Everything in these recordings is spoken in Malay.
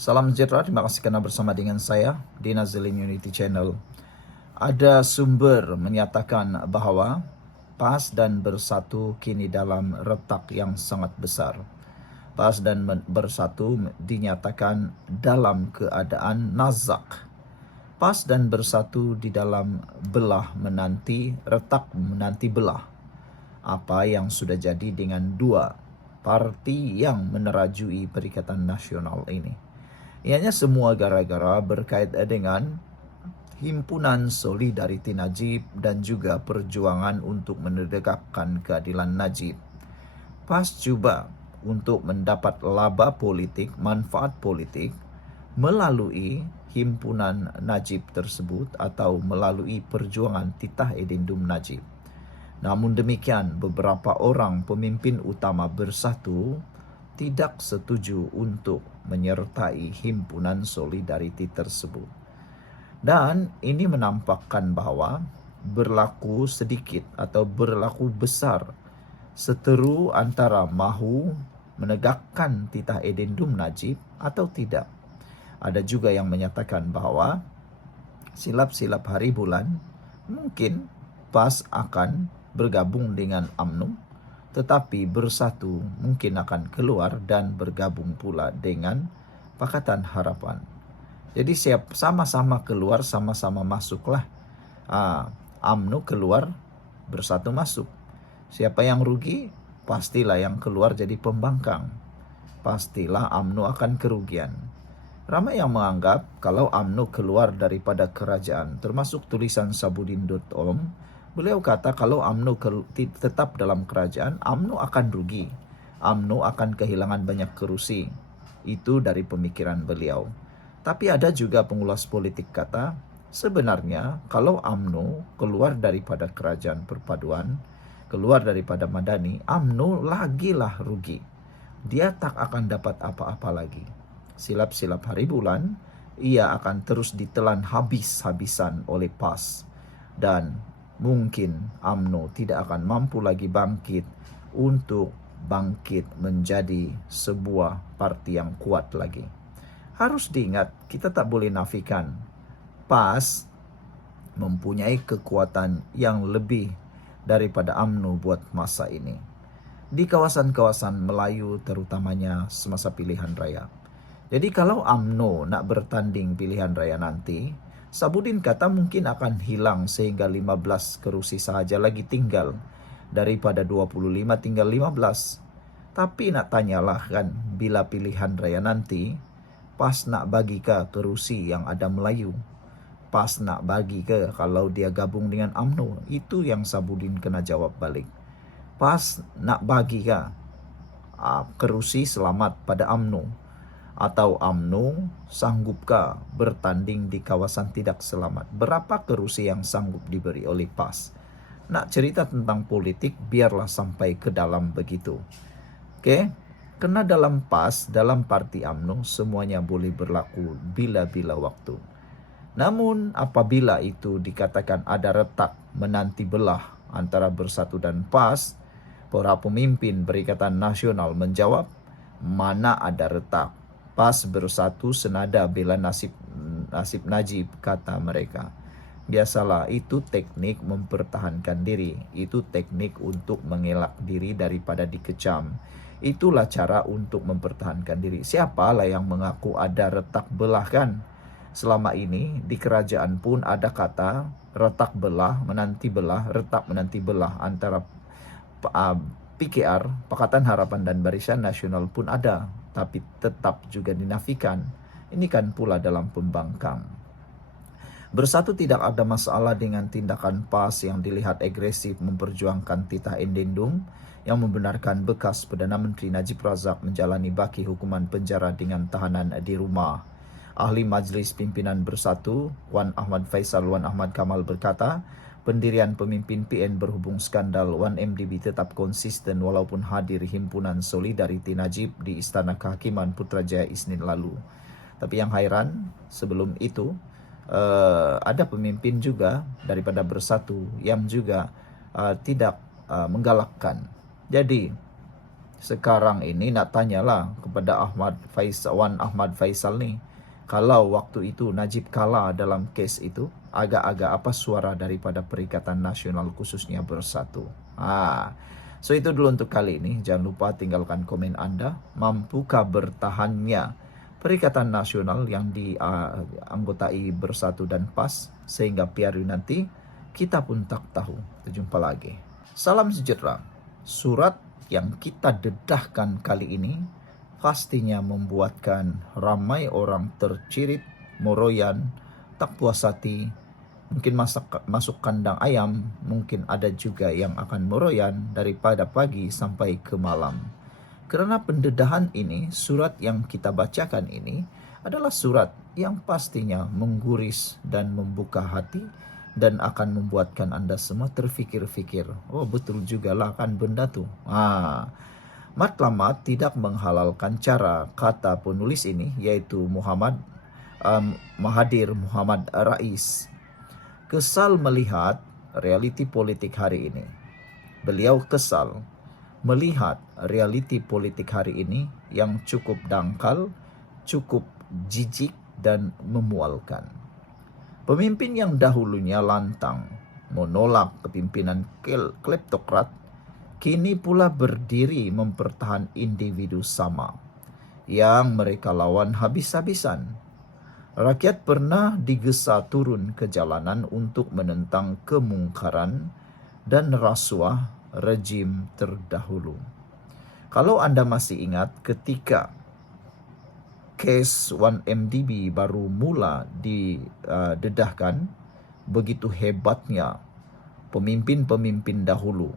Salam sejahtera, terima kasih karena bersama dengan saya di Nazilin Unity Channel. Ada sumber menyatakan bahwa PAS dan Bersatu kini dalam retak yang sangat besar. PAS dan Bersatu dinyatakan dalam keadaan nazak. PAS dan Bersatu di dalam belah menanti, retak menanti belah. Apa yang sudah jadi dengan dua parti yang menerajui Perikatan Nasional ini? Ianya semua gara-gara berkait dengan Himpunan Solidariti Najib dan juga perjuangan untuk menegakkan keadilan Najib. PAS cuba untuk mendapat laba politik, manfaat politik melalui Himpunan Najib tersebut atau melalui perjuangan Titah Edendum Najib. Namun demikian, beberapa orang pemimpin utama Bersatu tidak setuju untuk menyertai Himpunan Solidariti tersebut. Dan ini menampakkan bahwa berlaku sedikit atau berlaku besar seteru antara mahu menegakkan Titah Edendum Najib atau tidak. Ada juga yang menyatakan bahwa silap-silap hari bulan mungkin PAS akan bergabung dengan UMNO, tetapi Bersatu mungkin akan keluar dan bergabung pula dengan Pakatan Harapan. Jadi sama-sama keluar, sama-sama masuklah. UMNO keluar, Bersatu masuk. Siapa yang rugi? Pastilah yang keluar jadi pembangkang. Pastilah UMNO akan kerugian. Ramai yang menganggap kalau UMNO keluar daripada kerajaan, termasuk tulisan Sabudin.om, beliau kata kalau UMNO tetap dalam kerajaan, UMNO akan rugi. UMNO akan kehilangan banyak kursi. Itu dari pemikiran beliau. Tapi ada juga pengulas politik kata, sebenarnya kalau UMNO keluar daripada kerajaan perpaduan, keluar daripada Madani, UMNO lagilah rugi. Dia tak akan dapat apa-apa lagi. Silap-silap hari bulan, ia akan terus ditelan habis-habisan oleh PAS. Dan mungkin UMNO tidak akan mampu lagi bangkit untuk bangkit menjadi sebuah parti yang kuat lagi. Harus diingat, kita tak boleh nafikan PAS mempunyai kekuatan yang lebih daripada UMNO buat masa ini. Di kawasan-kawasan Melayu terutamanya semasa pilihan raya. Jadi kalau UMNO nak bertanding pilihan raya nanti, Sabudin kata mungkin akan hilang sehingga 15 kerusi sahaja lagi tinggal. Daripada 25 tinggal 15. Tapi nak tanyalah kan, bila pilihan raya nanti, PAS nak bagi ke kerusi yang ada Melayu? PAS nak bagi ke kalau dia gabung dengan UMNO? Itu yang Sabudin kena jawab balik. PAS nak bagi ke kerusi selamat pada UMNO? Atau UMNO sanggupkah bertanding di kawasan tidak selamat? Berapa kerusi yang sanggup diberi oleh PAS? Nak cerita tentang politik, biarlah sampai ke dalam begitu. Oke? Karena dalam PAS, dalam parti UMNO, semuanya boleh berlaku bila-bila waktu. Namun apabila itu dikatakan ada retak menanti belah antara Bersatu dan PAS, para pemimpin Perikatan Nasional menjawab, mana ada retak. PAS Bersatu senada bela nasib Najib, kata mereka. Biasalah, itu teknik mempertahankan diri. Itu teknik untuk mengelak diri daripada dikecam. Itulah cara untuk mempertahankan diri. Siapalah yang mengaku ada retak belah kan? Selama ini di kerajaan pun ada kata retak belah, menanti belah, retak menanti belah antara PKR, Pakatan Harapan dan Barisan Nasional pun ada, tapi tetap juga dinafikan. Ini kan pula dalam pembangkang. Bersatu tidak ada masalah dengan tindakan PAS yang dilihat agresif memperjuangkan Titah Edendum yang membenarkan bekas Perdana Menteri Najib Razak menjalani baki hukuman penjara dengan tahanan di rumah. Ahli Majlis Pimpinan Bersatu, Wan Ahmad Faisal Wan Ahmad Kamal berkata, pendirian pemimpin PN berhubung skandal 1MDB tetap konsisten walaupun hadir Himpunan Solidariti Najib di Istana Kehakiman Putrajaya Isnin lalu. Tapi yang hairan, sebelum itu ada pemimpin juga daripada Bersatu yang juga tidak menggalakkan. Jadi Sekarang ini nak tanyalah kepada Wan Ahmad Faisal ni, kalau waktu itu Najib kalah dalam kes itu, agak-agak apa suara daripada Perikatan Nasional khususnya Bersatu. So itu dulu untuk kali ini. Jangan lupa tinggalkan komen Anda. Mampukah bertahannya Perikatan Nasional yang dianggotai Bersatu dan PAS sehingga PRU nanti? Kita pun tak tahu. Kita jumpa lagi. Salam sejahtera. Surat yang kita dedahkan kali ini pastinya membuatkan ramai orang tercirit, moroyan, tak puas hati. Mungkin masuk kandang ayam, mungkin ada juga yang akan moroyan daripada pagi sampai ke malam. Karena pendedahan ini, surat yang kita bacakan ini adalah surat yang pastinya mengguris dan membuka hati dan akan membuatkan Anda semua terfikir-fikir. Oh, betul juga lah kan benda tu. Matlamat tidak menghalalkan cara kata penulis ini, yaitu Mahathir Muhammad Rais. Kesal melihat realiti politik hari ini. Beliau kesal melihat realiti politik hari ini yang cukup dangkal, cukup jijik dan memualkan. Pemimpin yang dahulunya lantang menolak kepimpinan kleptokrat, kini pula berdiri mempertahan individu sama yang mereka lawan habis-habisan. Rakyat pernah digesa turun ke jalanan untuk menentang kemungkaran dan rasuah rejim terdahulu. Kalau Anda masih ingat ketika kes 1MDB baru mula didedahkan, begitu hebatnya pemimpin-pemimpin dahulu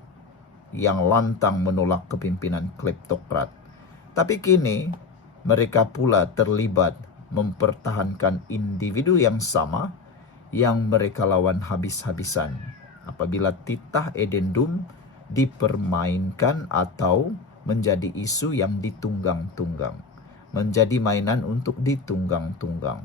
yang lantang menolak kepimpinan kleptokrat. Tapi kini mereka pula terlibat mempertahankan individu yang sama yang mereka lawan habis-habisan apabila titah edendum dipermainkan atau menjadi isu yang ditunggang-tunggang, menjadi mainan untuk ditunggang-tunggang.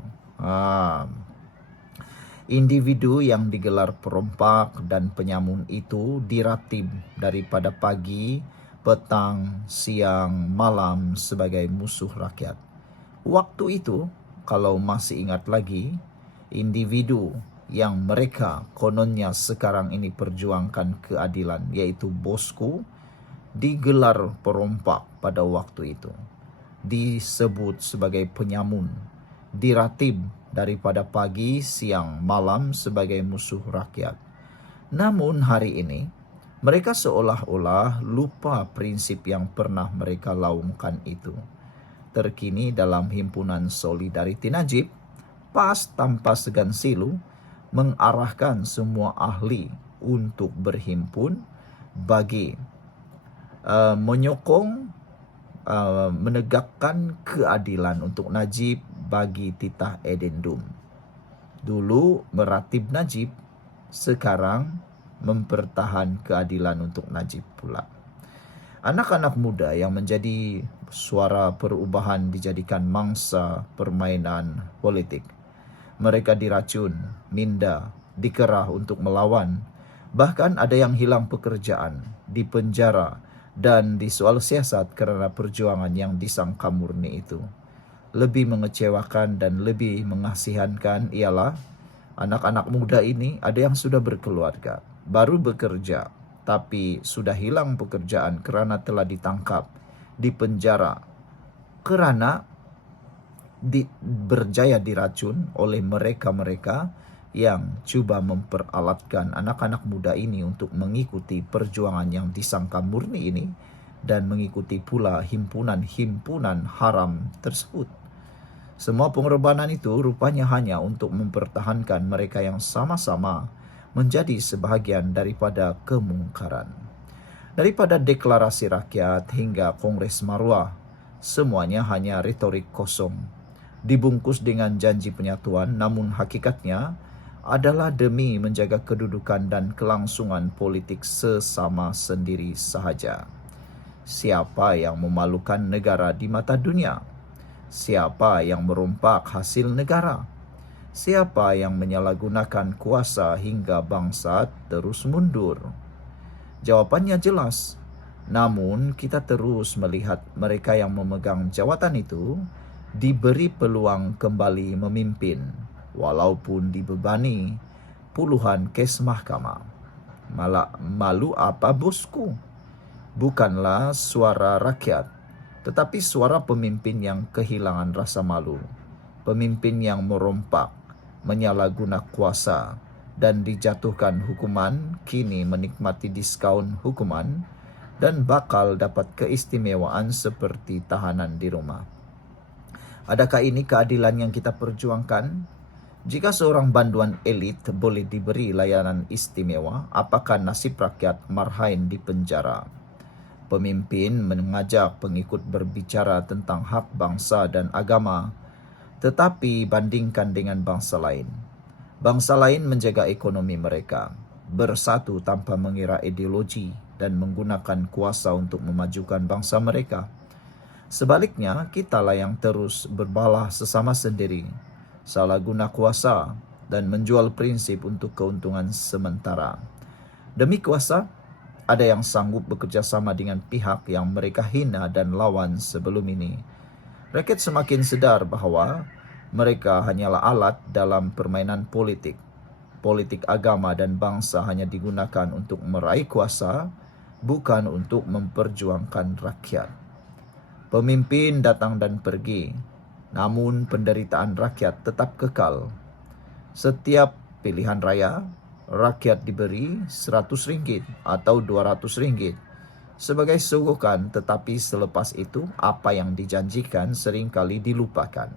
Individu yang digelar perompak dan penyamun itu diratib daripada pagi, petang, siang, malam sebagai musuh rakyat. Waktu itu, kalau masih ingat lagi, individu yang mereka kononnya sekarang ini perjuangkan keadilan, yaitu bosku, digelar perompak pada waktu itu. Disebut sebagai penyamun, diratib daripada pagi, siang, malam sebagai musuh rakyat. Namun hari ini, mereka seolah-olah lupa prinsip yang pernah mereka laungkan itu. Terkini dalam himpunan Solidariti Najib, PAS tanpa segan silu mengarahkan semua ahli untuk berhimpun bagi menyokong menegakkan keadilan untuk Najib bagi titah edendum. Dulu meratib Najib, sekarang mempertahan keadilan untuk Najib pula. Anak-anak muda yang menjadi suara perubahan dijadikan mangsa permainan politik. Mereka diracun, minda, dikerah untuk melawan. Bahkan ada yang hilang pekerjaan, dipenjara, dan disoal siasat karena perjuangan yang disangka murni itu. Lebih mengecewakan dan lebih mengasihankan ialah anak-anak muda ini ada yang sudah berkeluarga, baru bekerja, tapi sudah hilang pekerjaan karena telah ditangkap, dipenjara, karena berjaya diracun oleh mereka-mereka yang coba memperalatkan anak-anak muda ini untuk mengikuti perjuangan yang disangka murni ini dan mengikuti pula himpunan-himpunan haram tersebut. Semua pengorbanan itu rupanya hanya untuk mempertahankan mereka yang sama-sama menjadi sebahagian daripada kemungkaran. Daripada deklarasi rakyat hingga Kongres Marwah, semuanya hanya retorik kosong, dibungkus dengan janji penyatuan, namun hakikatnya adalah demi menjaga kedudukan dan kelangsungan politik sesama sendiri sahaja. Siapa yang memalukan negara di mata dunia? Siapa yang merompak hasil negara? Siapa yang menyalahgunakan kuasa hingga bangsa terus mundur? Jawabannya jelas, Namun, kita terus melihat mereka yang memegang jawatan itu diberi peluang kembali memimpin, walaupun dibebani puluhan kes mahkamah. Malu apa bosku? Bukanlah suara rakyat, tetapi suara pemimpin yang kehilangan rasa malu. Pemimpin yang merompak, menyalahguna kuasa, dan dijatuhkan hukuman, kini menikmati diskaun hukuman, dan bakal dapat keistimewaan seperti tahanan di rumah. Adakah ini keadilan yang kita perjuangkan? Jika seorang banduan elit boleh diberi layanan istimewa, apakah nasib rakyat marhain di penjara? Pemimpin mengajak pengikut berbicara tentang hak bangsa dan agama, tetapi bandingkan dengan bangsa lain. Bangsa lain menjaga ekonomi mereka, bersatu tanpa mengira ideologi dan menggunakan kuasa untuk memajukan bangsa mereka. Sebaliknya, kitalah yang terus berbalah sesama sendiri, salah guna kuasa, dan menjual prinsip untuk keuntungan sementara. Demi kuasa, ada yang sanggup bekerja sama dengan pihak yang mereka hina dan lawan sebelum ini. Rakyat semakin sedar bahwa mereka hanyalah alat dalam permainan politik. Politik agama dan bangsa hanya digunakan untuk meraih kuasa, bukan untuk memperjuangkan rakyat. Pemimpin datang dan pergi, namun penderitaan rakyat tetap kekal. Setiap pilihan raya, rakyat diberi RM100 atau RM200 sebagai suguhan, tetapi selepas itu apa yang dijanjikan seringkali dilupakan.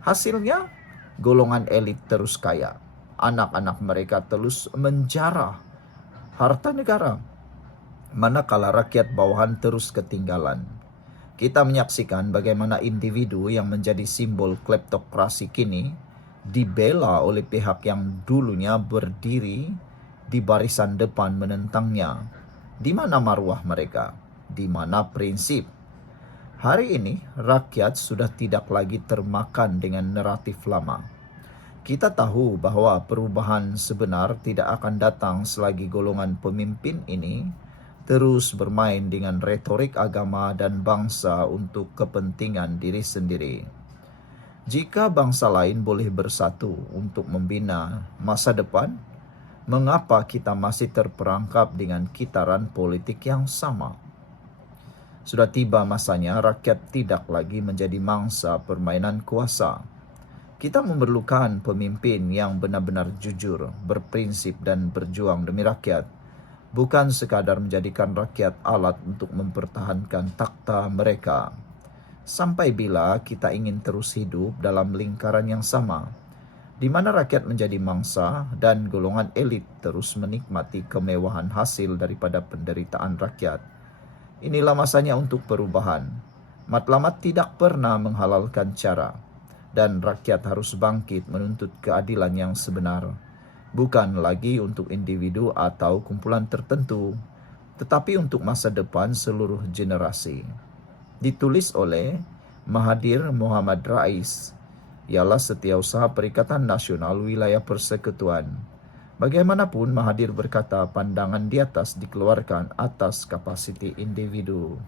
Hasilnya, golongan elit terus kaya. Anak-anak mereka terus menjarah harta negara, manakala rakyat bawahan terus ketinggalan. Kita menyaksikan bagaimana individu yang menjadi simbol kleptokrasi kini dibela oleh pihak yang dulunya berdiri di barisan depan menentangnya. Di mana marwah mereka? Di mana prinsip? Hari ini, rakyat sudah tidak lagi termakan dengan naratif lama. Kita tahu bahwa perubahan sebenar tidak akan datang selagi golongan pemimpin ini terus bermain dengan retorik agama dan bangsa untuk kepentingan diri sendiri. Jika bangsa lain boleh bersatu untuk membina masa depan, mengapa kita masih terperangkap dengan kitaran politik yang sama? Sudah tiba masanya rakyat tidak lagi menjadi mangsa permainan kuasa. Kita memerlukan pemimpin yang benar-benar jujur, berprinsip dan berjuang demi rakyat, bukan sekadar menjadikan rakyat alat untuk mempertahankan takhta mereka. Sampai bila kita ingin terus hidup dalam lingkaran yang sama, di mana rakyat menjadi mangsa dan golongan elit terus menikmati kemewahan hasil daripada penderitaan rakyat. Inilah masanya untuk perubahan. Matlamat tidak pernah menghalalkan cara, dan rakyat harus bangkit menuntut keadilan yang sebenar, bukan lagi untuk individu atau kumpulan tertentu, tetapi untuk masa depan seluruh generasi. Ditulis oleh Mahathir Mohamad Rais, ialah Setiausaha Perikatan Nasional Wilayah Persekutuan. Bagaimanapun, Mahathir berkata pandangan di atas dikeluarkan atas kapasiti individu.